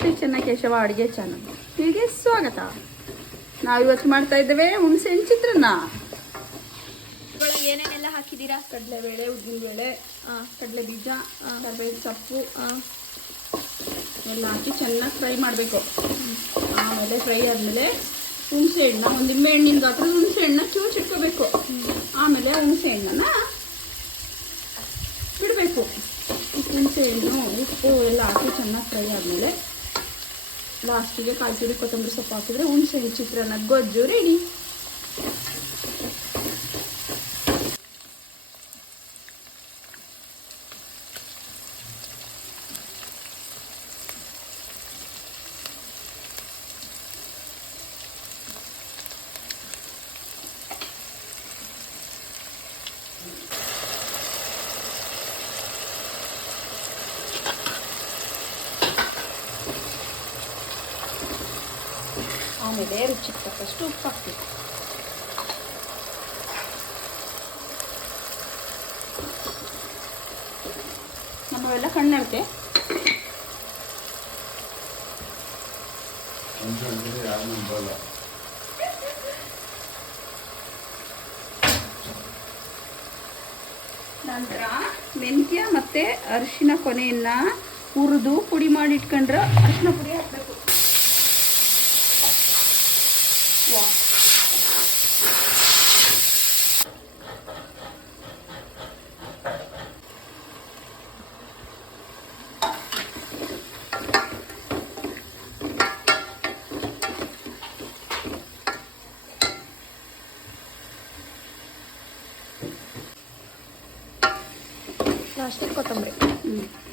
ಶ್ರೀ ಚೆನ್ನಕೇಶವ ಅಡುಗೆ ಚಾನಲ್. ಹೀಗೆ ಸ್ವಾಗತ. ನಾವು ಇವತ್ತು ಮಾಡ್ತಾ ಇದ್ದೇವೆ ಹುಣಸೆ ಹಣ್ಣು ಚಿತ್ರಾನ್ನ. ಹಾಕಿದ್ದೀರಾ ಏನೇನೆಲ್ಲ ಹಾಕಿದ್ದೀರಾ? ಕಡಲೆಬೇಳೆ ಉದ್ದಿನಬೇಳೆ ಕಡಲೆ ಬೀಜ ಕಡಲೆ ಸೊಪ್ಪು ಎಲ್ಲ ಹಾಕಿ ಚೆನ್ನಾಗಿ ಫ್ರೈ ಮಾಡಬೇಕು. ಆಮೇಲೆ ಫ್ರೈ ಆದಮೇಲೆ ಹುಣಸೆ ಹಣ್ಣ ಒಂದು ನಿಂಬೆ ಹಣ್ಣಿಂದ ಹತ್ರ ಹುಣಸೆ ಹಣ್ಣ ಕಿವುಚಿಟ್ಕೋಬೇಕು ಆಮೇಲೆ ಹುಣಸೆ ಹಣ್ಣನ್ನ ಬಿಡಬೇಕು. ಹುಣಸೆ ಹಣ್ಣು ಉಪ್ಪು ಎಲ್ಲ ಹಾಕಿ ಚೆನ್ನಾಗಿ ಫ್ರೈ ಆದಮೇಲೆ ಲಾಸ್ಟಿಗೆ ಕಾಯಿ ತುರಿ ಕೊತ್ತಂಬರಿ ಸೊಪ್ಪು ಹಾಕಿದ್ರೆ ಹುಣಸೆ ಚಿತ್ರಾನ್ನ ಗೊಜ್ಜು ರೆಡಿ ಆಮೇಲೆ ರುಚಿಗೆ ತಕ್ಕಷ್ಟು ಉಪ್ಪು ಹಾಕ್ಬೇಕು. ನಮ್ಮವೆಲ್ಲ ಕಣ್ಣೆ ನಂತರ ಮೆಂತ್ಯ ಮತ್ತೆ ಅರಿಶಿನ ಕೊನೆಯನ್ನ ಹುರಿದು ಪುಡಿ ಮಾಡಿ ಇಟ್ಕೊಂಡ್ರೆ ಅರಿಶಿನ ಪುಡಿ ಹಾಕ್ಬೇಕು. してるかと思う。うん